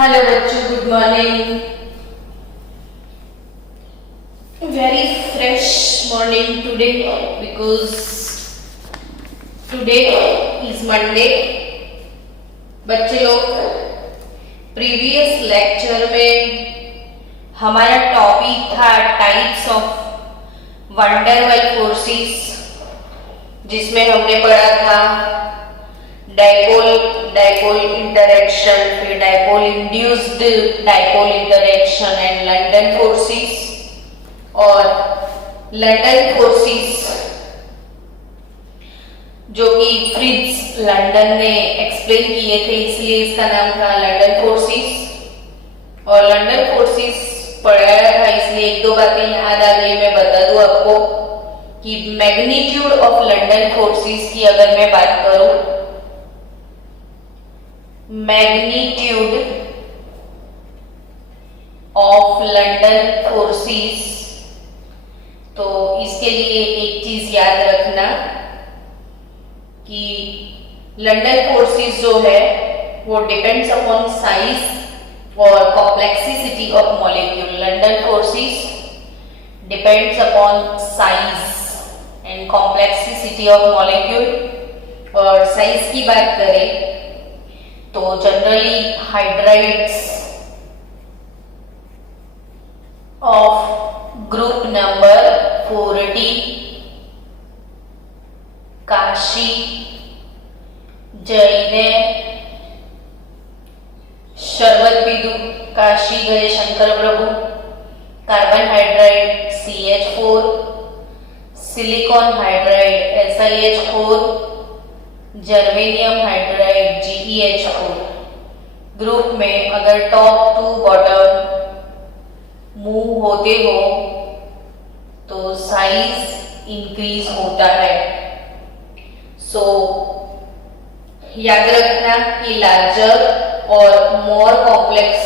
Hello बच्चों, good morning. Very fresh morning today because today is Monday. बच्चे लोग, previous lecture में हमारा टॉपिक था types of wonder well forces, जिसमें हमने पढ़ा था डाइपोल इंटरेक्शन, फिर dipole induced dipole interaction and London forces. और लंडन फोर्सेस जो कि फ्रिट्ज लंडन ने एक्सप्लेन किए थे, इसलिए इसका नाम था लंडन फोर्सेस। और लंडन फोर्सेस पढ़ाया था, इसलिए एक दो बातें याद आ गई। मैं बता दूं आपको कि मैग्नीट्यूड ऑफ लंडन फोर्सेस की अगर मैं बात करूं, मैग्नीट्यूड ऑफ लंडन फोर्सेस, तो इसके लिए एक चीज याद रखना कि लंडन फोर्सेस जो है वो डिपेंड्स अपॉन साइज और complexity of molecule. London forces depends upon size and complexity of molecule. और साइज की बात करें तो generally hydrides of group number 40, Kashi, जैने, शरबत बिदु, काशी गए शंकर प्रभु, carbon hydride CH4, silicon hydride SiH4, germanium hydride GeH4। Group में अगर टॉप टू बॉटम मूव होते हो तो साइज इंक्रीज होता है। सो याद रखना कि लार्जर और more complex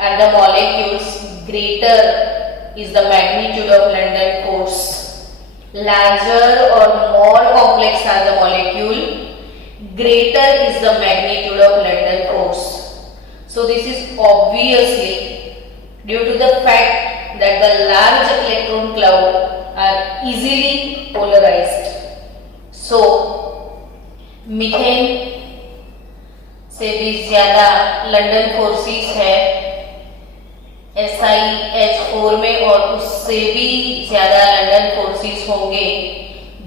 are the molecules, greater is the magnitude of London force. Larger or more complex are the molecule, greater is the magnitude of London force. So this is obviously due to the fact that the large electron cloud are easily polarized. So methane से भी ज्यादा London forces है SiH4 में, और उससे भी ज्यादा London forces होंगे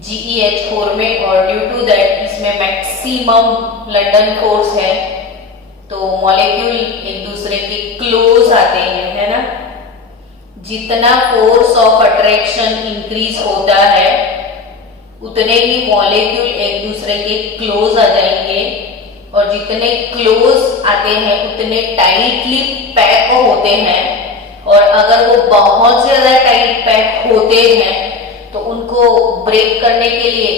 GeH4 में। और ड्यू टू दैट इसमें मैक्सिमम लंडन फोर्स है, तो मॉलिक्यूल एक दूसरे के क्लोज आते हैं, है ना। जितना फोर्स ऑफ अट्रैक्शन इंक्रीज होता है उतने ही मॉलिक्यूल एक दूसरे के क्लोज आ जाएंगे, और जितने क्लोज आते हैं उतने टाइटली पैक होते हैं। और अगर वो बहुत ज्यादा टाइट पैक होते हैं तो उनको ब्रेक करने के लिए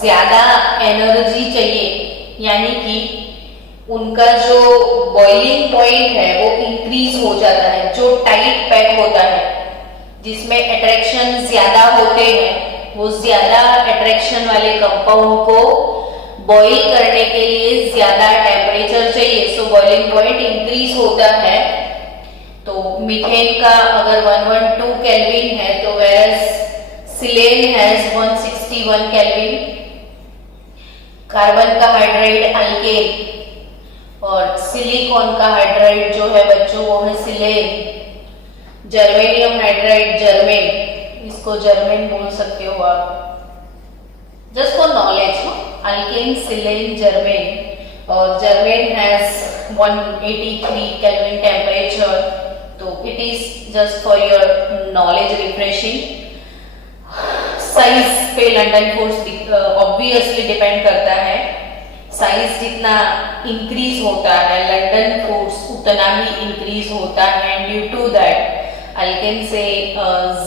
ज्यादा एनर्जी चाहिए, यानी कि उनका जो बॉइलिंग पॉइंट है वो इंक्रीज हो जाता है। जो टाइट पैक होता है, जिसमें अट्रैक्शन ज्यादा होते हैं, वो ज्यादा अट्रैक्शन वाले कंपाउंड को बॉईल करने के लिए ज्यादा टेम्परेचर चाहिए। सो बॉइलिंग पॉइंट इंक्रीज होता है। तो मीथेन का अगर 112 केल्विन है तो whereas silane has 161 kelvin. Carbon का हाइड्राइड अल्केन और सिलिकॉन का हाइड्राइड जो है बच्चों वो है सिलेन। जर्मेनियम हाइड्राइड जर्मेन, इसको जर्मेन बोल सकते हो आप, जस्ट फॉर नॉलेज हो। Alkane, silane, germane. और जर्मेन हैज 183 केल्विन टेम्परेचर, तो it is just for your knowledge refreshing. Size पे लंडन फोर्स ऑब्वियसली डिपेंड करता है। साइज जितना इंक्रीज होता है लंडन फोर्स उतना ही इंक्रीज होता है। ड्यू टू दैट अल्केन से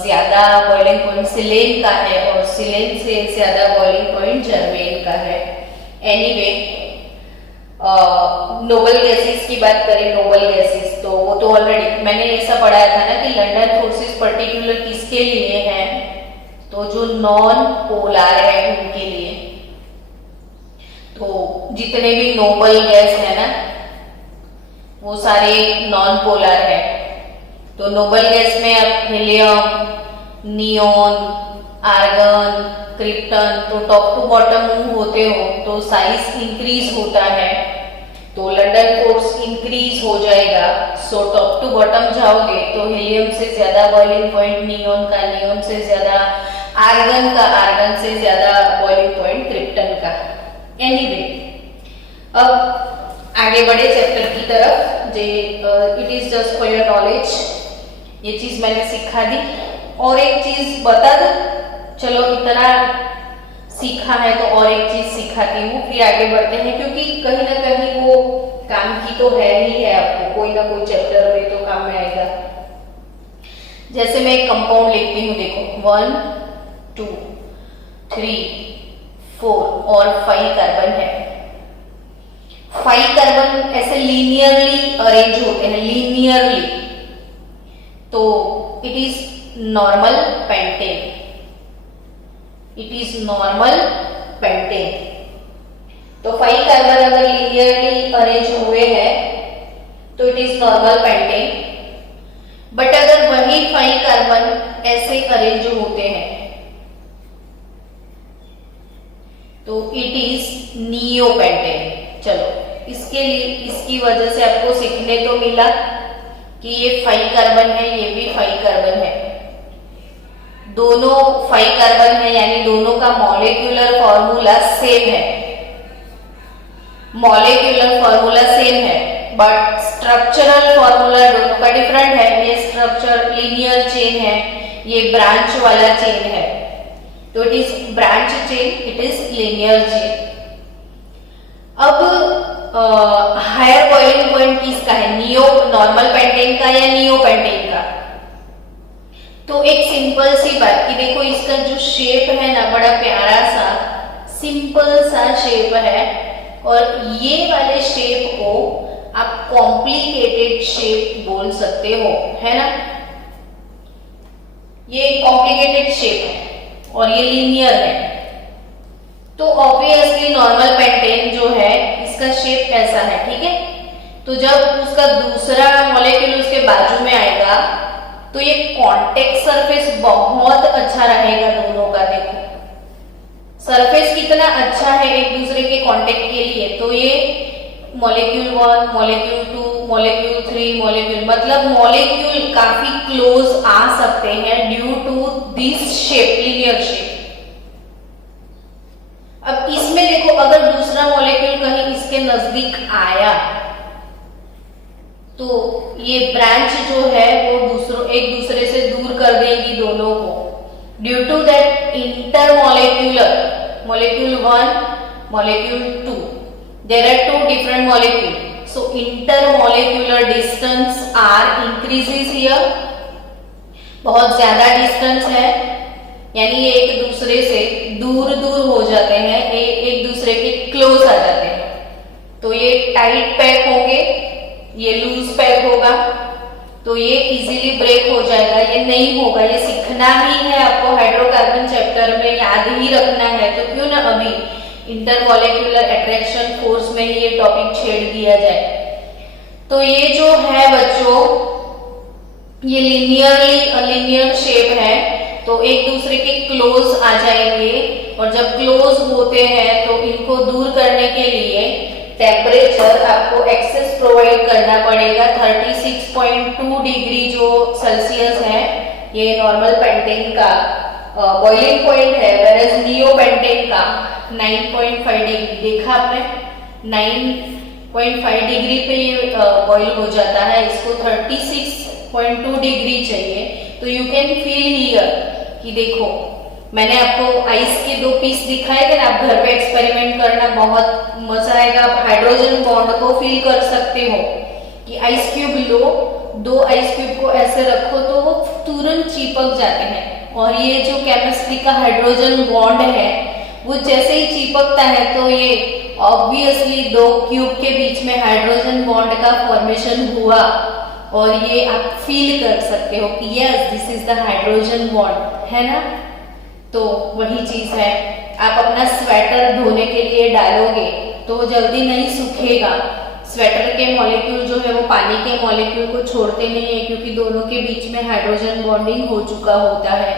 ज्यादा बॉइलिंग पॉइंट सिलेन का है और सिलेन से ज्यादा बॉइलिंग पॉइंट जर्मेन का है। एनीवे, नोबल गैसेस की बात करें, नोबल गैसेस तो वो तो ऑलरेडी मैंने ऐसा पढ़ाया था ना कि लंडन फोर्सेस पर्टिकुलर किसके लिए है, तो जो नॉन पोलर है उनके लिए। तो जितने भी नोबल गैस है ना वो सारे नॉन पोलर है। तो नोबल गैस में अब हीलियम, नियोन, आर्गन, क्रिप्टन, तो टॉप टू बॉटम होते हो तो साइज इंक्रीज होता है, तो लंडन फोर्स इंक्रीज हो जाएगा। सो टॉप टू बॉटम जाओगे तो हीलियम से ज्यादा बॉइलिंग पॉइंट नियोन का, नियोन से ज्यादा आर्गन का, आर्गन से ज्यादा बॉइलिंग पॉइंट क्रिप्टन का। एनीवे, अब आगे बढ़े चैप्टर की तरफ। जे it is just for your knowledge, ये चीज मैंने सिखा दी। और एक चीज बता दो, चलो इतना सीखा है तो और एक चीज सिखाती हूँ, फिर आगे बढ़ते हैं, क्योंकि कहीं ना कहीं वो काम की तो है ही है, आपको कोई ना कोई चैप्टर में तो काम में आएगा। जैसे मैं एक कंपाउंड लिखती हूँ, देखो 1 2 3 4 और 5 कार्बन है। 5 कार्बन ऐसे लीनियरली अरेंज होते हैं, लीनियरली, तो it is normal pentane, it is normal pentane. तो 5 कार्बन अगर लीनियरली अरेंज हुए हैं तो it is normal pentane. But अगर वही 5 कार्बन ऐसे अरेंज होते हैं तो इट इज नियोपेंटेन। चलो, इसके लिए, इसकी वजह से आपको सीखने तो मिला कि ये 5 कार्बन है, ये भी 5 कार्बन है, दोनों 5 कार्बन है, यानी दोनों का मॉलिक्यूलर फॉर्मूला सेम है, मॉलिक्यूलर फॉर्मूला सेम है, बट स्ट्रक्चरल फॉर्मूला दोनों का डिफरेंट है। ये स्ट्रक्चर लीनियर चेन है, ये ब्रांच वाला चेन है, तो it is branch chain, it is linear chain. अब हायर बॉइलिंग पॉइंट किसका है, नियो नॉर्मल पेंटेन का या नियोपेंटेन का? तो एक सिंपल सी बात कि देखो, इसका जो शेप है ना, बड़ा प्यारा सा सिंपल सा शेप है, और ये वाले शेप को आप कॉम्प्लिकेटेड शेप बोल सकते हो, है ना। ये कॉम्प्लिकेटेड शेप है और ये लीनियर है, तो ऑब्वियसली नॉर्मल पेंटेन जो है इसका शेप ऐसा है, ठीक है। तो जब उसका दूसरा मॉलिक्यूल उसके बाजू में आएगा तो ये कॉन्टेक्ट सरफेस बहुत अच्छा रहेगा दोनों का। देखो सरफेस कितना अच्छा है एक दूसरे के कांटेक्ट के लिए, तो ये मॉलिक्यूल 1, मॉलिक्यूल 2, मॉलिक्यूल 3, मॉलिक्यूल, मतलब मॉलिक्यूल काफी क्लोज आ सकते हैं due to this shape, linear shape. अब इसमें देखो, अगर दूसरा मॉलिक्यूल कहीं इसके नजदीक आया तो ये ब्रांच जो है वो एक दूसरे से दूर कर देगी दोनों को, due to that intermolecular, molecule 1, molecule 2, there are 2 different molecule, so intermolecular distance are increases here, बहुत ज्यादा डिस्टेंस है, यानी ये एक दूसरे से दूर दूर हो जाते हैं, एक दूसरे के क्लोज आ जाते हैं। तो ये टाइट पैक होंगे, ये लूज पैक होगा, तो ये इजीली ब्रेक हो जाएगा, ये नहीं होगा। ये सीखना ही है आपको, हाइड्रोकार्बन चैप्टर में याद ही रखना है, तो क्यों ना अभी इंटरमॉलिक्यूलर अट्रैक्शन फोर्स में ही ये टॉपिक छेड़ दिया जाए। तो ये जो है बच्चों, ये लीनियर शेप है, तो एक दूसरे के क्लोज आ जाएंगे, और जब क्लोज होते हैं तो इनको दूर करने के लिए टेम्परेचर आपको एक्सेस प्रोवाइड करना पड़ेगा। 36.2 डिग्री जो सेल्सियस है, ये नॉर्मल पेंटेन का बॉइलिंग पॉइंट है, वेरएज नियोपेंटेन का 9.5 डिग्री। देखा आपने, 9.5 डिग्री पे ये बॉइल हो जाता है, इसको 36.2 डिग्री चाहिए। तो यू कैन फील हियर कि देखो, मैंने आपको आइस के 2 पीस दिखाए थे ना, आप घर पे एक्सपेरिमेंट करना, बहुत मजा आएगा। आप हाइड्रोजन बॉन्ड को फील कर सकते हो कि आइस क्यूब लो, 2 आइस क्यूब को ऐसे रखो तो वो तुरंत चिपक जाते हैं, और ये जो केमिस्ट्री का हाइड्रोजन बॉन्ड है वो जैसे ही चिपकता है तो ये ऑब्वियसली 2 क्यूब के बीच में हाइड्रोजन बॉन्ड का फॉर्मेशन हुआ, और ये आप फील कर सकते हो कि yes, this is the hydrogen bond, है ना। तो वही चीज है, आप अपना स्वेटर धोने के लिए डालोगे तो जल्दी नहीं सूखेगा, स्वेटर के मॉलिक्यूल जो है वो पानी के मॉलिक्यूल को छोड़ते नहीं है, क्योंकि दोनों के बीच में हाइड्रोजन बॉन्डिंग हो चुका होता है।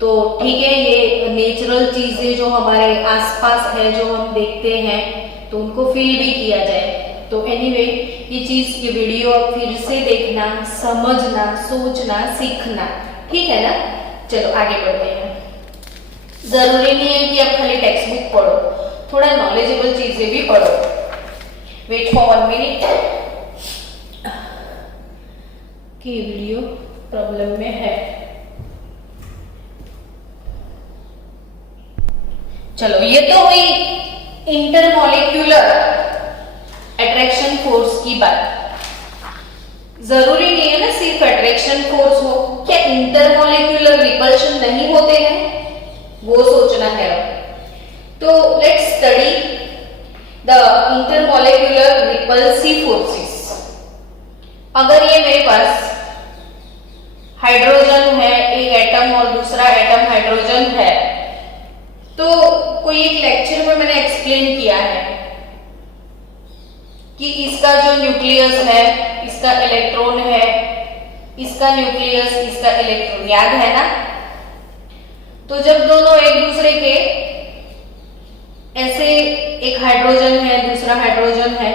तो ठीक है, ये नेचुरल चीजें जो हमारे आसपास है, जो हम देखते हैं, तो उनको फील भी किया जाए। तो एनीवे, ये वीडियो आप फिर से देखना, समझना, सोचना, सीखना, ठीक है ना। चलो आगे बढ़ते हैं। जरूरी नहीं है कि आप खाली टेक्स्ट बुक पढ़ो, थोड़ा नॉलेजेबल चीजें भी पढ़ो। वेट फॉर 1 मिनट कि वीडियो प्रॉब्लम में है। चलो, ये तो हुई इंटरमॉलिक्यूलर अट्रैक्शन फोर्स की बात। जरूरी नहीं है ना सिर्फ अट्रैक्शन फोर्स हो, क्या इंटरमॉलिक्यूलर रिपल्शन नहीं होते हैं, वो सोचना है। तो let's study the intermolecular repulsive forces. अगर ये मेरे पास हाइड्रोजन है, एक एटम और दूसरा एटम हाइड्रोजन है, तो कोई एक लेक्चर में मैंने एक्सप्लेन किया है कि इसका जो न्यूक्लियस है, इसका इलेक्ट्रॉन है, इसका न्यूक्लियस, इसका इलेक्ट्रॉन, याद है ना। तो जब दोनों एक दूसरे के ऐसे, एक हाइड्रोजन है, दूसरा हाइड्रोजन है,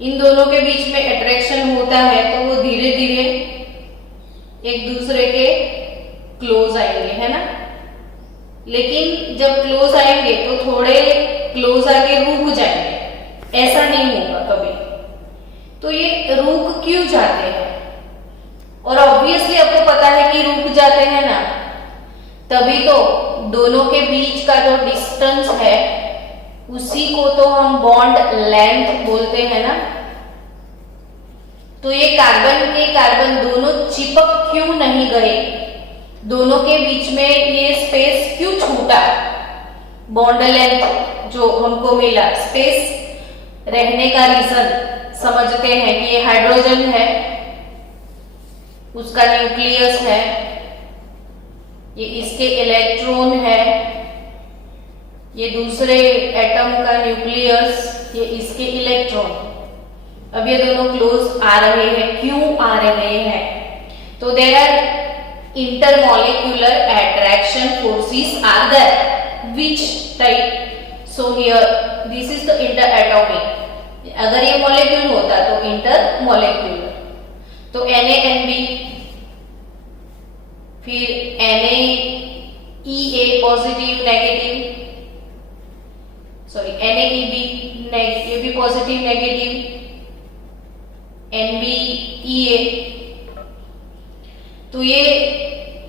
इन दोनों के बीच में अट्रैक्शन होता है, तो वो धीरे धीरे एक दूसरे के क्लोज आएंगे, है ना। लेकिन जब क्लोज आएंगे तो थोड़े क्लोज आके रुक जाएंगे, ऐसा नहीं होगा कभी। तो ये रुक क्यों जाते हैं? और ऑब्वियसली आपको पता है कि रुक जाते हैं ना, तभी तो दोनों के बीच का जो डिस्टेंस है उसी को तो हम बॉन्ड लेंथ बोलते हैं ना। तो ये कार्बन के कार्बन दोनों चिपक क्यों नहीं गए, दोनों के बीच में ये स्पेस क्यों छूटा? बॉन्ड लेंथ जो हमको मिला, स्पेस रहने का रीजन समझते हैं कि ये हाइड्रोजन है, उसका न्यूक्लियस है, ये इसके इलेक्ट्रॉन है, ये दूसरे एटम का न्यूक्लियस, ये इसके इलेक्ट्रॉन। अब ये दोनों क्लोज आ रहे हैं, क्यों आ रहे हैं? तो there are intermolecular attraction forces are there. Which type? So here this is the interatomic. अगर ये मॉलिक्यूल होता तो इंटरमॉलिक्यूलर। तो NaNB, फिर NaEA positive negative, sorry NaEB ये भी पॉजिटिव नेगेटिव, NbEA। तो ये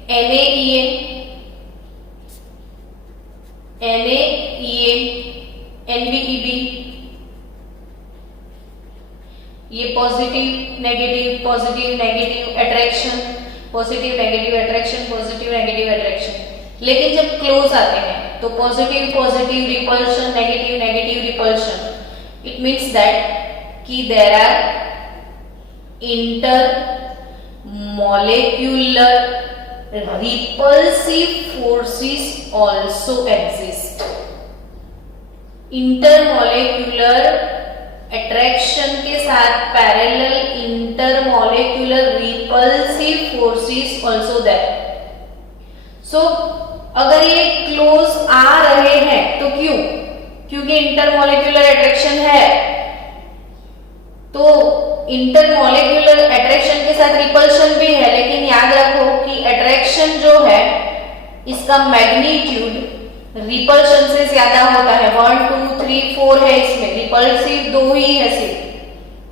NaEA, NbEB, ये positive negative, positive negative attraction, positive negative attraction, positive negative attraction. लेकिन जब क्लोज आते हैं तो positive positive repulsion, negative negative repulsion. It means that कि there are inter molecular repulsive forces also exist. Intermolecular attraction के साथ parallel intermolecular repulsive forces also there. So अगर ये close आ रहे हैं तो क्यों? क्योंकि intermolecular attraction है, तो इंटरमॉलिक्यूलर अट्रैक्शन के साथ रिपल्शन भी है। लेकिन याद रखो कि अट्रैक्शन जो है इसका मैग्नीट्यूड रिपल्शन से ज्यादा होता है। 1 2 3 4 है इसमें, रिपल्सिव 2 ही है सिर्फ।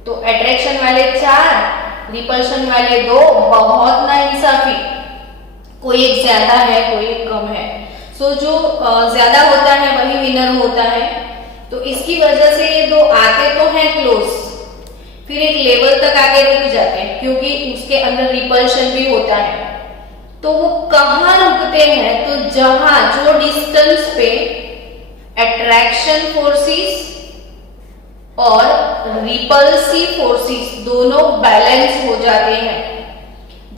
तो अट्रैक्शन वाले 4, रिपल्शन वाले 2, बहुत नाइंसाफी। कोई एक ज्यादा है, कोई एक कम है। सो जो ज्यादा होता है वही विनर होता है। तो इसकी वजह से ये 2 आते तो हैं क्लोज, फिर एक लेवल तक आके रुक जाते हैं, क्योंकि उसके अंदर रिपल्शन भी होता है। तो वो कहाँ रुकते हैं? तो जहां जो डिस्टेंस पे अट्रैक्शन फोर्सेस और रिपल्सिव फोर्सेस दोनों बैलेंस हो जाते हैं।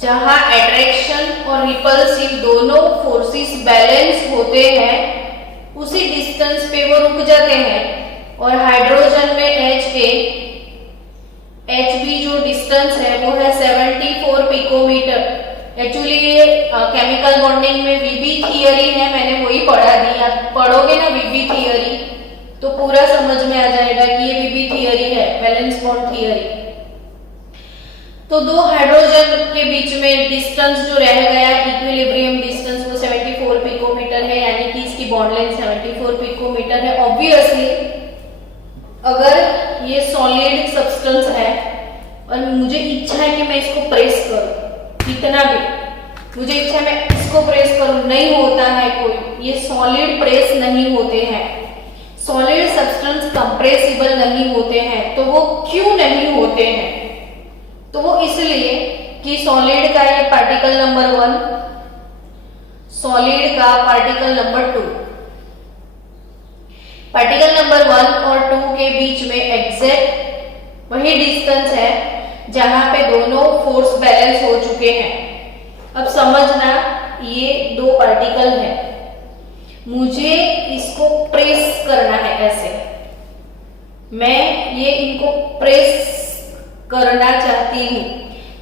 जहां अट्रैक्शन और रिपल्सिव दोनों फोर्सेस बैलेंस होते हैं, उसी डिस्टेंस पे वो रुक जाते हैं। और हाइड्रोजन में Ha HB जो डिस्टेंस है वो है 74 पिकोमीटर। एक्चुअली ये केमिकल बॉन्डिंग में VB थियरी है, मैंने वही पढ़ा दी। आप पढ़ोगे ना VB थियरी तो पूरा समझ में आ जाएगा कि ये VB थियरी है, वैलेंस बॉन्ड थियरी। तो दो हाइड्रोजन के बीच में डिस्टेंस जो रह गया इक्विलिब्रियम डिस्टेंस वो 74 पिकोमीटर है, यानी कि इसकी बॉन्ड लेंथ 74 पिकोमीटर है। ऑब्वियसली अगर ये सॉलिड सब्सटेंस है और मुझे इच्छा है कि मैं इसको प्रेस करूं, कितना भी मुझे इच्छा है मैं इसको प्रेस करूं, नहीं होता है कोई, ये सॉलिड प्रेस नहीं होते हैं, सॉलिड सब्सटेंस कंप्रेसिबल नहीं होते हैं। तो वो क्यों नहीं होते हैं? तो वो इसलिए कि सॉलिड का ये पार्टिकल नंबर 1, सॉलिड का पार्टिकल नंबर 2, पार्टिकल नंबर 1 और 2 के बीच में एग्जैक्ट वही डिस्टेंस है जहां पे दोनों फोर्स बैलेंस हो चुके हैं। अब समझना, ये दो पार्टिकल है, मुझे इसको प्रेस करना है ऐसे, मैं ये इनको प्रेस करना चाहती हूं,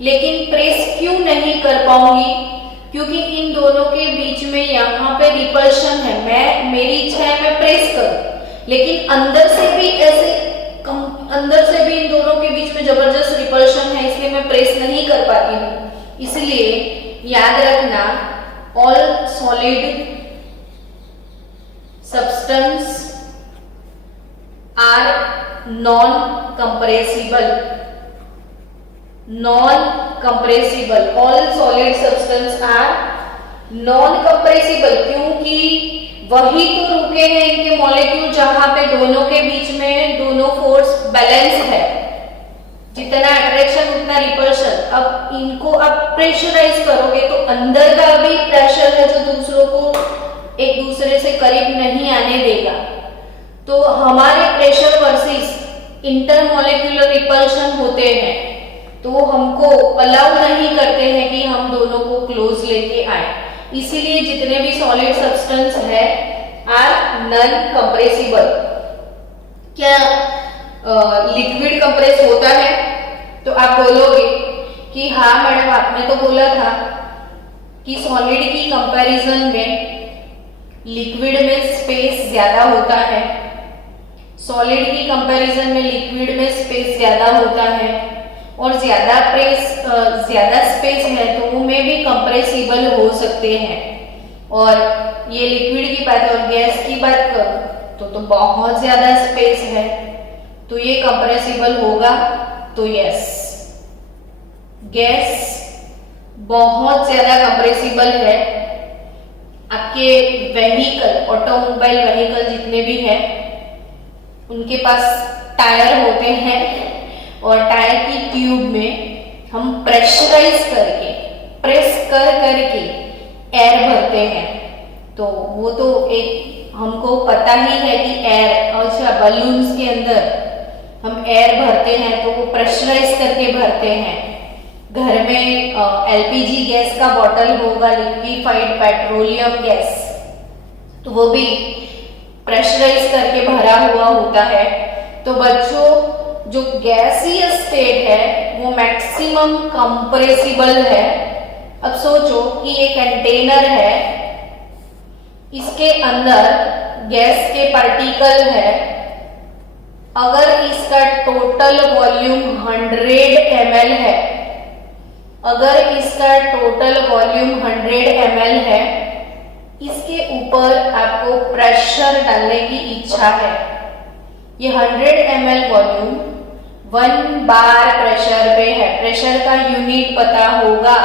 लेकिन प्रेस क्यों नहीं कर पाऊंगी? क्योंकि इन दोनों के बीच में यहाँ पे रिपल्शन है। मेरी इच्छा है मैं प्रेस करूं, लेकिन अंदर से भी इन दोनों के बीच में जबरदस्त रिपल्शन है, इसलिए मैं प्रेस नहीं कर पाती हूं। इसलिए याद रखना, all solid substance are non compressible, all solid substance are non compressible, क्योंकि वही तो रुके हैं इनके मॉलिक्यूल जहां पे दोनों के बीच में दोनों फोर्स बैलेंस है, जितना अट्रैक्शन उतना रिपल्शन। अब इनको आप प्रेशराइज करोगे तो अंदर का भी प्रेशर है जो दूसरों को एक दूसरे से करीब नहीं आने देगा। तो हमारे प्रेशर वर्सेस इंटरमॉलिक्यूलर रिपल्शन होते हैं, तो वो हमको अलाउ नहीं करते हैं कि हम दोनों को क्लोज लेके आए। इसीलिए जितने भी सॉलिड सब्सटेंस है आर नॉन कंप्रेसिबल। क्या लिक्विड कंप्रेस होता है? तो आप बोलोगे कि हाँ मैडम, आपने तो बोला था कि सॉलिड की कंपैरिजन में लिक्विड में स्पेस ज्यादा होता है, सॉलिड की कंपैरिजन में लिक्विड में स्पेस ज्यादा होता है, और ज्यादा स्पेस है तो वो में भी कंप्रेसिबल हो सकते हैं। और ये लिक्विड की बात और गैस की बात करूं तो बहुत ज्यादा स्पेस है, तो ये कंप्रेसिबल होगा। तो यस, गैस बहुत ज्यादा कंप्रेसिबल है। आपके व्हीकल, ऑटोमोबाइल व्हीकल जितने भी हैं उनके पास टायर होते हैं, और टायर की ट्यूब में हम प्रेशराइज करके, प्रेस कर करके एयर भरते हैं। तो वो तो एक हमको पता ही है कि एयर, अच्छा बलून्स के अंदर हम एयर भरते हैं तो वो प्रेशराइज करके भरते हैं। घर में LPG गैस का बॉटल होगा, लिक्विफाइड पेट्रोलियम गैस, तो वो भी प्रेशराइज करके भरा हुआ होता है। तो बच्चों, जो गैसीय स्टेट है वो मैक्सिमम कंप्रेसिबल है। अब सोचो कि ये कंटेनर है, इसके अंदर गैस के पार्टिकल है, अगर इसका टोटल वॉल्यूम 100 ml है, अगर इसका टोटल वॉल्यूम 100 ml है, इसके ऊपर आपको प्रेशर डालने की इच्छा है। ये 100 ml वॉल्यूम 1 बार प्रेशर पे है। प्रेशर का यूनिट पता होगा,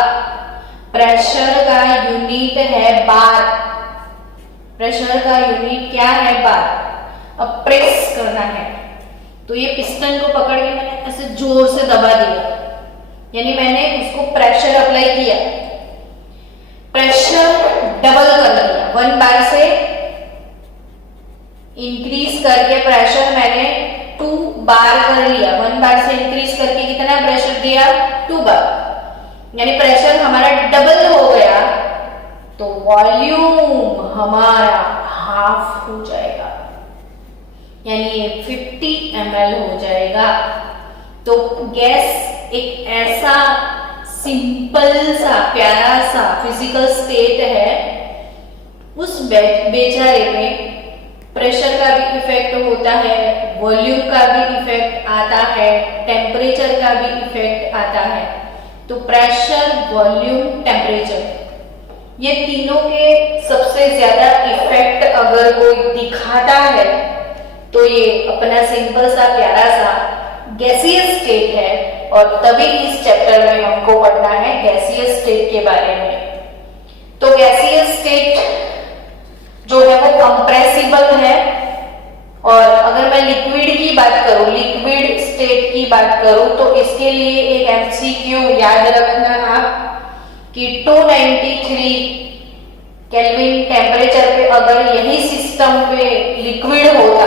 प्रेशर का यूनिट है बार, प्रेशर का यूनिट क्या है? बार। अब प्रेस करना है तो ये पिस्टन को पकड़ के मैंने ऐसे जोर से दबा दिया, यानी मैंने उसको प्रेशर अप्लाई किया, प्रेशर डबल कर दिया, 1 बार से इंक्रीज करके प्रेशर मैंने 2 बार कर लिया। 1 बार से इंक्रीज करके कितना प्रेशर दिया? 2 बार, यानी प्रेशर हमारा डबल हो गया, तो वॉल्यूम हमारा हाफ हो जाएगा, यानी ये 50 ml हो जाएगा। तो गैस एक ऐसा सिंपल सा प्यारा सा फिजिकल स्टेट है, उस बेचारे में प्रेशर का भी इफेक्ट होता है, वॉल्यूम का भी इफेक्ट आता है, टेम्परेचर का भी इफेक्ट आता है। तो प्रेशर, वॉल्यूम, टेम्परेचर ये तीनों के सबसे ज्यादा इफेक्ट अगर कोई दिखाता है तो ये अपना सिंपल सा प्यारा सा गैसियस स्टेट है। और तभी इस चैप्टर में हमको पढ़ना है गैसियस स्टेट के बारे में। तो गैसियस स्टेट जो है वो कंप्रेसिबल है। और अगर मैं लिक्विड की बात करूं, लिक्विड स्टेट की बात करूं, तो इसके लिए एक एमसीक्यू याद रखना आप कि 293 केल्विन टेम्परेचर पे अगर यही सिस्टम पे लिक्विड होता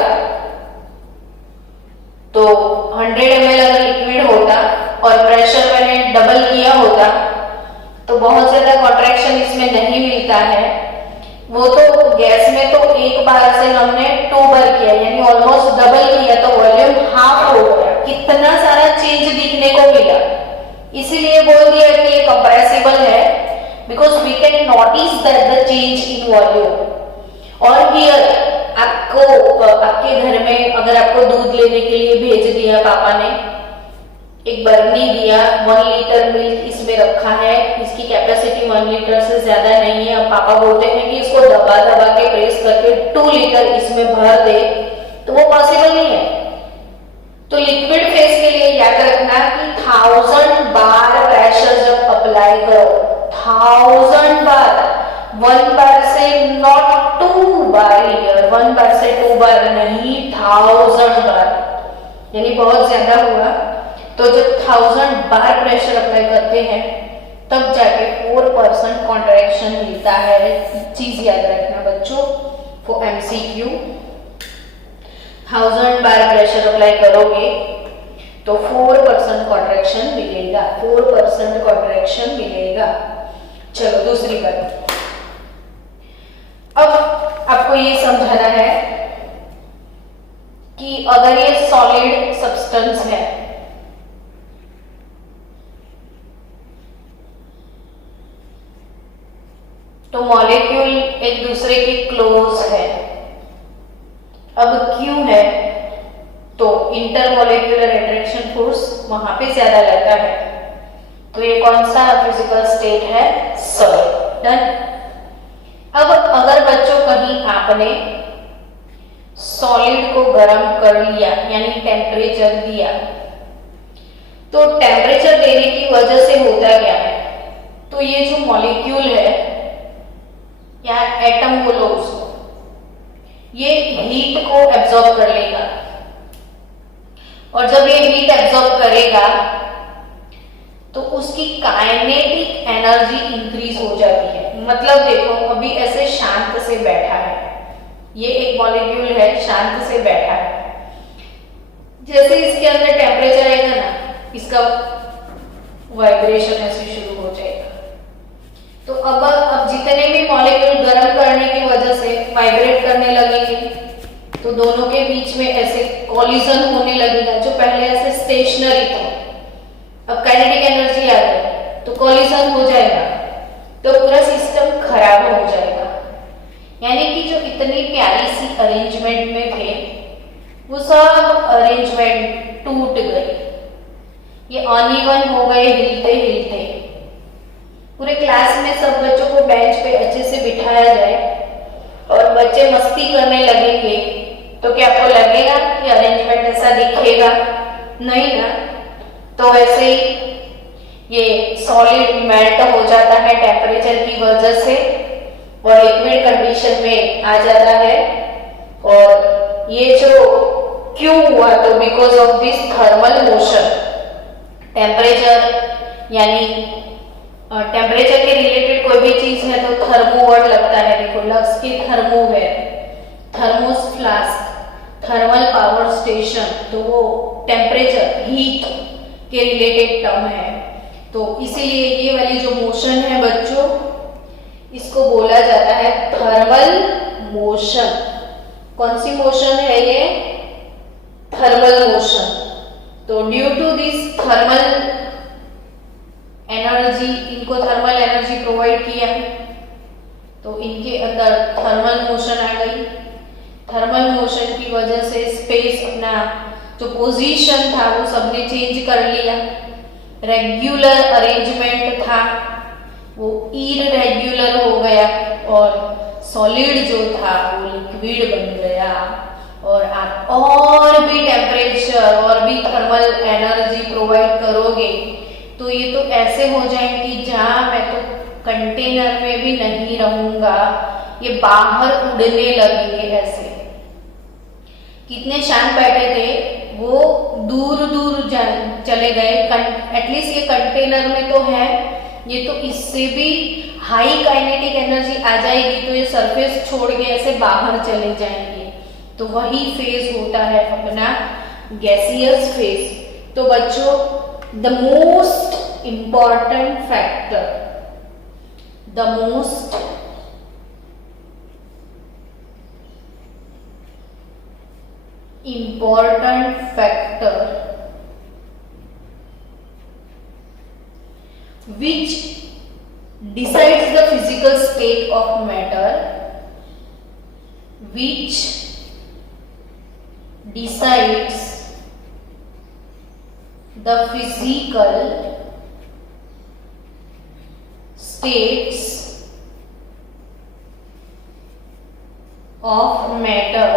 तो 100 ml अगर लिक्विड होता और प्रेशर मैंने डबल किया होता तो बहुत ज्यादा कॉन्ट्रैक्शन इसमें नहीं मिलता है। वो तो गैस में तो एक बार से हमने 2 बार किया, यानी ऑलमोस्ट डबल किया, तो वॉल्यूम हाफ हो गया। कितना सारा चेंज दिखने को मिला, इसीलिए बोल दिया कि ये कंप्रेसिबल है, because we can notice that the change in volume. और हियर आपको आपके घर में अगर आपको दूध लेने के लिए भेज दिया पापा ने, एक बर्नी दिया, 1 लीटर मिल्क इसमें रखा है, इसकी कैपेसिटी 1 लीटर से ज्यादा नहीं है। अब पापा बोलते हैं कि इसको दबा दबा के प्रेस करके 2 लीटर इसमें भर दे, तो वो पॉसिबल नहीं है। तो लिक्विड फेज के लिए याद रखना कि 1000 बार प्रेशर जब अप्लाई करो, 1000 बार, 1 बार से नॉट 2 बार, 1 बार से 2 बार नहीं, 1000 बार, यानी बहुत ज्यादा हुआ। तो जब 1000 बार प्रेशर अप्लाई करते हैं तब जाके 4% कॉन्ट्रैक्शन मिलता है। चीज याद रखना बच्चों, for MCQ 1000 bar pressure apply करोगे तो 4% कॉन्ट्रैक्शन मिलेगा, 4% कॉन्ट्रैक्शन मिलेगा। चलो दूसरी बात, अब आपको ये समझाना है कि अगर ये सॉलिड सब्सटेंस है तो मॉलिक्यूल एक दूसरे के क्लोज है। अब क्यों है? तो इंटरमॉलिक्यूलर अट्रैक्शन फोर्स वहां पे ज्यादा लगता है। तो ये कौन सा फिजिकल स्टेट है? सॉलिड। डन। अब अगर बच्चों कहीं आपने सॉलिड को गर्म कर लिया, यानी टेम्परेचर दिया, तो टेम्परेचर देने की वजह से होता क्या है? तो ये जो मॉलिक्यूल है या एटम बोलो उसको, ये हीट को एब्जॉर्ब कर लेगा। और जब ये हीट एब्जॉर्ब करेगा तो उसकी काइनेटिक एनर्जी इंक्रीज हो जाती है। मतलब देखो, अभी ऐसे शांत से बैठा है, ये एक मॉलिक्यूल है, शांत से बैठा है। जैसे इसके अंदर टेम्परेचर आएगा ना, इसका वाइब्रेशन ऐसे शुरू हो जाएगा। तो अब जितने भी मॉलिक्यूल गर्म करने की वजह से वाइब्रेट करने लगेंगे तो दोनों के बीच में ऐसे कॉलिजन होने लगेगा। जो पहले ऐसे स्टेशनरी था, अब काइनेटिक एनर्जी आ गई तो कॉलिजन हो जाएगा, तो पूरा सिस्टम खराब हो जाएगा। यानी कि जो इतनी प्यारी सी अरेंजमेंट में थे वो सब अरेंजमेंट टूट गई, ये अनइवन हो गए, हिलते हिलते। पूरे क्लास में सब बच्चों को बेंच पे अच्छे से बिठाया जाए और बच्चे मस्ती करने लगेंगे तो क्या आपको लगेगा कि अरेंजमेंट ऐसा दिखेगा? नहीं ना। तो वैसे ही ये सॉलिड मेल्ट हो जाता है टेम्परेचर की वजह से और लिक्विड कंडीशन में आ जाता है। और ये जो क्यों हुआ? तो because of this thermal motion. Temperature यानी टेम्परेचर के रिलेटेड कोई भी चीज है तो थर्मो वर्ड लगता है। देखो, लक्स की थर्मो है, thermos flask, thermal power station, तो वो टेम्परेचर हीट के रिलेटेड टर्म है। तो इसीलिए ये वाली जो मोशन है बच्चों, इसको बोला जाता है थर्मल मोशन। कौन सी मोशन है ये? Thermal motion. तो due to this thermal energy, इनको थर्मल एनर्जी प्रोवाइड किया है, तो इनके अंदर थर्मल मोशन आ गई। थर्मल मोशन की वजह से स्पेस अपना जो पोजीशन था वो सबने चेंज कर लिया। रेगुलर अरेंजमेंट था वो इररेगुलर हो गया और सॉलिड जो था वो लिक्विड बन गया। और आप और भी टेम्परेचर और भी थर्मल एनर्जी प्रोवाइड करोगे तो ये तो ऐसे हो जाएंगी जहां मैं तो कंटेनर में भी नहीं रहूंगा, ये बाहर उड़ने लगेंगे। ऐसे कितने शांत बैठे थे वो दूर दूर चले गए। एटलीस्ट ये कंटेनर में तो है, ये तो इससे भी हाई काइनेटिक एनर्जी आ जाएगी तो ये सरफेस छोड़ के ऐसे बाहर चले जाएंगे। तो वही फेज होता है अपना गैसियस फेज। तो बच्चों, the most important factor, the most important factor which decides the physical state of matter, which decides the physical states of matter,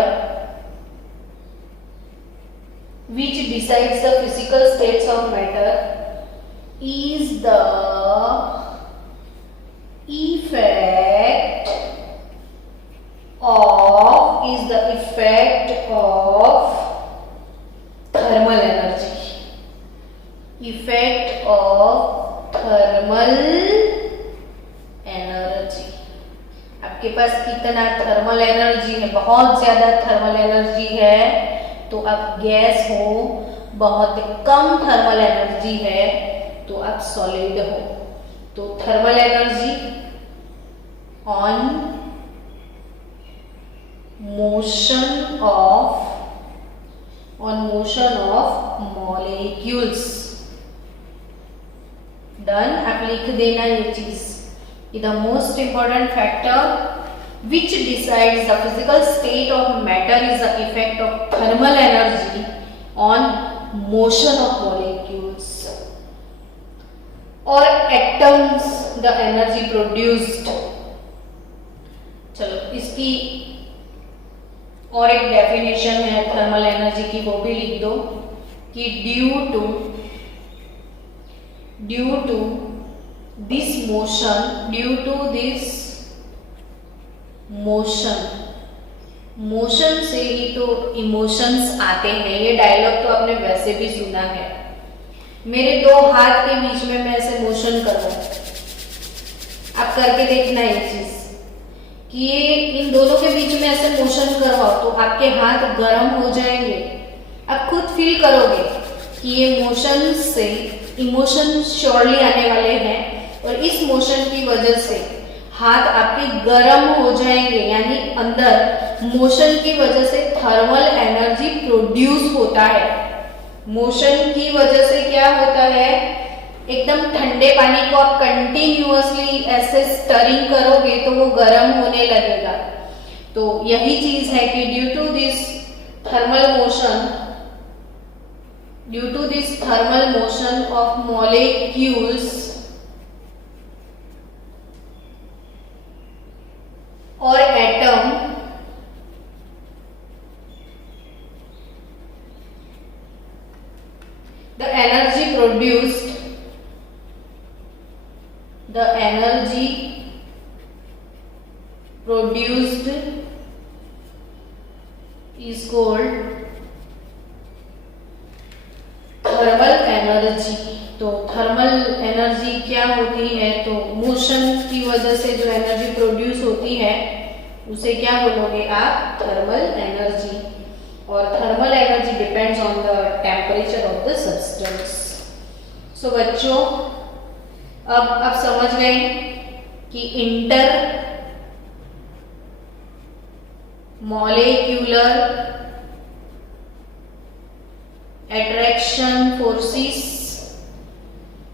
which decides the physical states of matter is the effect of thermal energy, effect of thermal energy। आपके पास कितना thermal energy है, बहुत ज्यादा thermal energy है तो आप gas हो, बहुत कम थर्मल एनर्जी है तो आप सॉलिड हो। तो thermal energy on motion of molecules. Done, आप लिख देना ये चीज। The most important factor which decides the physical state of matter is the effect of thermal energy on motion of molecules or atoms, the energy produced। चलो इसकी और एक definition है थर्मल एनर्जी की, वो भी लिख दो कि ड्यू टू दिस मोशन से ही तो इमोशंस आते हैं। ये डायलॉग तो आपने वैसे भी सुना है। मेरे दो हाथ के बीच में मैं ऐसे मोशन कर रहा हूं, आप करके देखना ये चीज कि ये इन दोनों के बीच में ऐसे मोशन करवाओ तो आपके हाथ गर्म हो जाएंगे। आप खुद फील करोगे कि ये मोशन से इमोशन श्योरली आने वाले हैं और इस मोशन की वजह से हाथ आपके गर्म हो जाएंगे। यानी अंदर मोशन की वजह से थर्मल एनर्जी प्रोड्यूस होता है। मोशन की वजह से क्या होता है, एकदम ठंडे पानी को आप कंटिन्यूअसली ऐसे स्टरिंग करोगे तो वो गर्म होने लगेगा। तो यही चीज है कि due to this thermal motion of molecules or atom, the energy produced is called thermal energy. तो थर्मल एनर्जी क्या होती है, तो मोशन की वजह से जो एनर्जी प्रोड्यूस होती है उसे क्या बोलोगे आप, थर्मल एनर्जी। और thermal energy depends on the temperature of the substance. So बच्चों, अब आप समझ गए कि inter attraction forces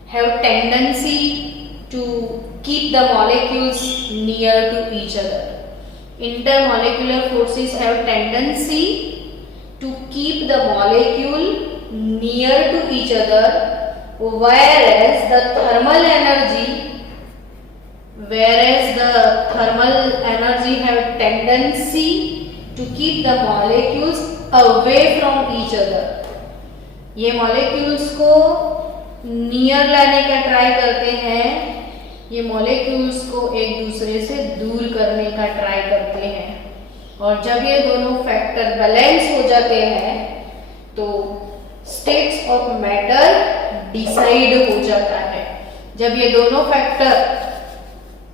have tendency to keep the molecules near to each other. Intermolecular forces have tendency to keep the molecule near to each other, whereas the thermal energy have tendency to keep the molecules away from each other. ये molecules को near लाने का try करते हैं, ये molecules को एक दूसरे से दूर करने का ट्राई करते हैं, और जब ये दोनों फैक्टर बैलेंस हो जाते हैं तो स्टेट्स ऑफ मैटर डिसाइड हो जाता है। जब ये दोनों फैक्टर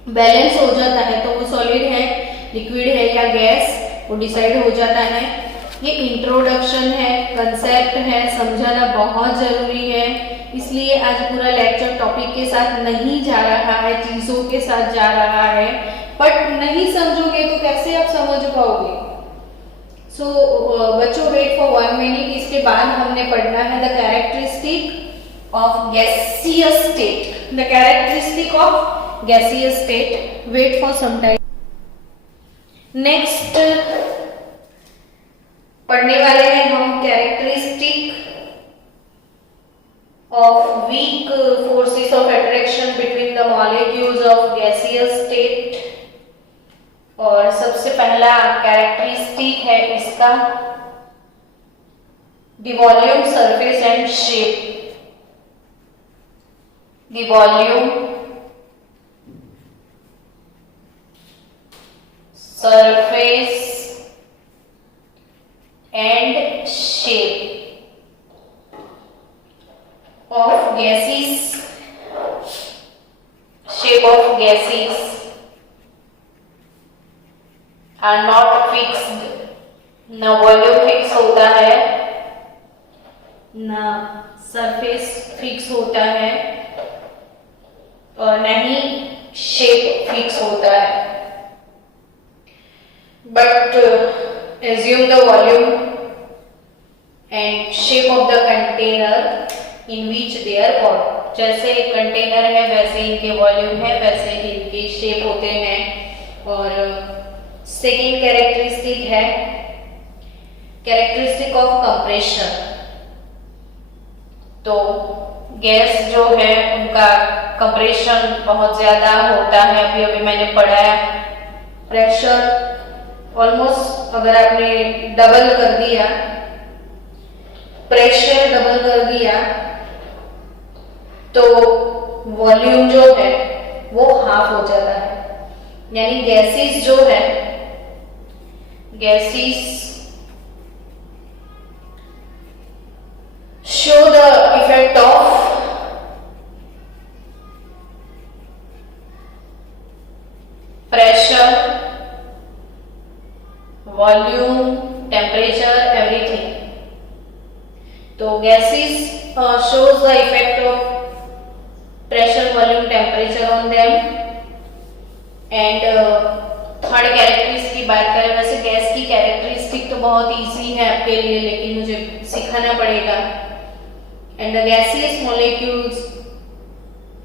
बैलेंस हो जाता है तो वो सॉलिड है, लिक्विड है या गैस, वो डिसाइड हो जाता है। ये इंट्रोडक्शन है, कंसेप्ट है, समझाना बहुत जरूरी है। इसलिए आज पूरा लेक्चर टॉपिक के साथ नहीं जा रहा है, चीजों के साथ जा रहा है, बट नहीं समझोगे तो कैसे आप समझ पाओगे। सो बच्चों वेट फॉर 1 मिनट, इसके बाद हमने पढ़ना है the characteristic of gaseous state. The characteristic of gaseous state, wait for some time. Next पढ़ने वाले हैं हम characteristic of weak forces of attraction between the molecules of gaseous state। और सबसे पहला कैरेक्टरिस्टिक है इसका the volume, surface and shape। the volume, surface and shape of gases, shape of gases are not fixed। न volume fix होता है, न surface fix होता है, और न ही शेप फिक्स होता है। But assume the volume and shape of the container in which they are poured। जैसे एक कंटेनर है वैसे इनके वॉल्यूम है, वैसे ही इनके शेप होते हैं। और सेकेंड कैरेक्टरिस्टिक है कैरेक्टरिस्टिक ऑफ कंप्रेशन। तो गैस जो है उनका कंप्रेशन बहुत ज्यादा होता है। अभी अभी मैंने पढ़ाया, प्रेशर ऑलमोस्ट अगर आपने डबल कर दिया, प्रेशर डबल कर दिया तो वॉल्यूम जो है वो हाफ हो जाता है। यानी गैसेस जो है, gases show the effect of pressure, volume, temperature, everything. तो gases shows the effect of pressure, volume, temperature on them। and third characteristic की बात करें, वैसे गैस की कैरेक्टरिस्टिक तो बहुत इजी है आपके लिए, लेकिन मुझे सिखाना पड़ेगा। and the gaseous molecules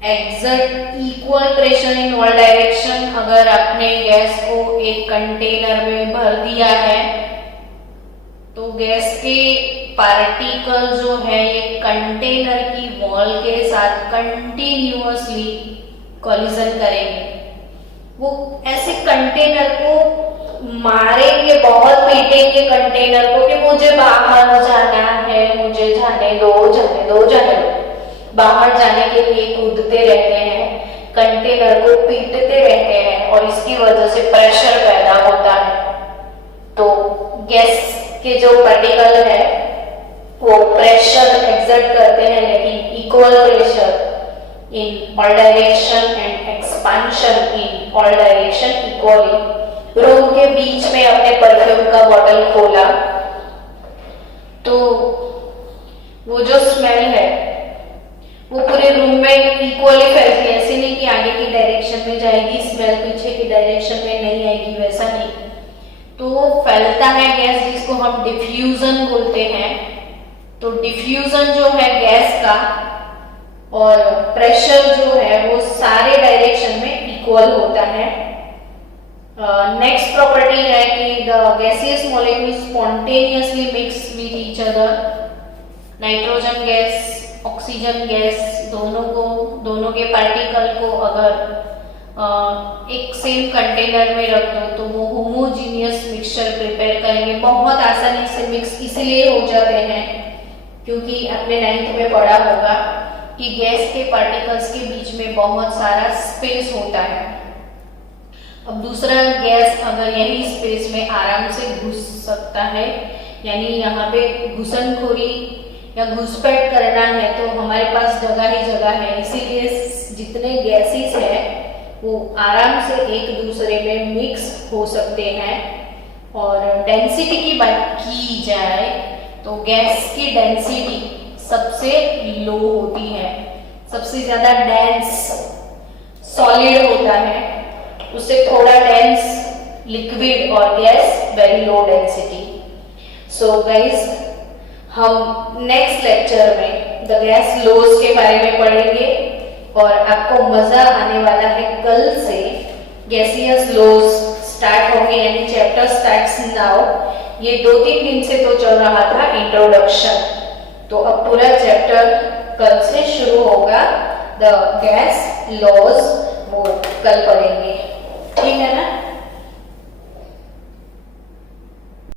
exert equal pressure in all direction। अगर आपने गैस को एक कंटेनर में भर दिया है तो गैस के पार्टिकल जो है ये कंटेनर की वॉल के साथ कंटिन्यूअसली कॉलिजन करेंगे। वो ऐसे कंटेनर को मारेंगे, बहुत पीटेंगे कंटेनर को कि मुझे बाहर जाना है, मुझे जाने दो, जाने दो, जाने दो। बाहर जाने के लिए कूदते रहते हैं, कंटेनर को पीटते रहते हैं, और इसकी वजह से प्रेशर पैदा होता है। तो गैस के जो पार्टिकल है वो प्रेशर एक्सर्ट करते हैं, लेकिन equal pressure in all direction and expansion in all direction equally. Room के बीच में अपने परफ्यूम का बॉटल खोला तो वो जो स्मेल है वो पूरे रूम में इक्वली फैलती है। ऐसे नहीं कि आगे की डायरेक्शन में जाएगी स्मेल, पीछे की डायरेक्शन में नहीं आएगी, वैसा नहीं। तो वो फैलता है गैस, जिसको हम डिफ्यूजन बोलते हैं। तो डिफ्यूजन जो है गैस का और प्रेशर जो है वो सारे डायरेक्शन में इक्वल होता है। नेक्स्ट प्रॉपर्टी है कि the gaseous molecule spontaneously mix with each other. Nitrogen gas, oxygen gas दोनों के पार्टिकल को अगर एक सेम कंटेनर में रख दो तो वो होमोजीनियस मिक्सचर प्रिपेयर करेंगे। बहुत आसानी से मिक्स इसलिए हो जाते हैं क्योंकि आपने 9th में पढ़ा होगा कि गैस के पार्टिकल्स के बीच में बहुत सारा स्पेस होता है। अब दूसरा गैस अगर यही स्पेस में आराम से घुस सकता है, यानी यहाँ पे घुसनखोरी या घुसपैठ करना है तो हमारे पास जगह ही जगह है, इसीलिए जितने गैसेस हैं वो आराम से एक दूसरे में मिक्स हो सकते हैं। और डेंसिटी की बात की जाए तो गैस की डेंसिटी सबसे लो होती है, सबसे ज्यादा डेंस सॉलिड होता है, उससे थोड़ा डेंस लिक्विड और gas very low density. So guys, हम नेक्स्ट लेक्चर में द गैस लॉज के बारे में पढ़ेंगे और आपको मजा आने वाला है। कल से गैसियस लॉज स्टार्ट होंगे, यानी चैप्टर स्टार्ट्स नाउ। ये 2-3 दिन से तो चल रहा था इंट्रोडक्शन, तो अब पूरा चैप्टर कल से शुरू होगा। द गैस लॉज वो कल पढ़ेंगे, ठीक है ना।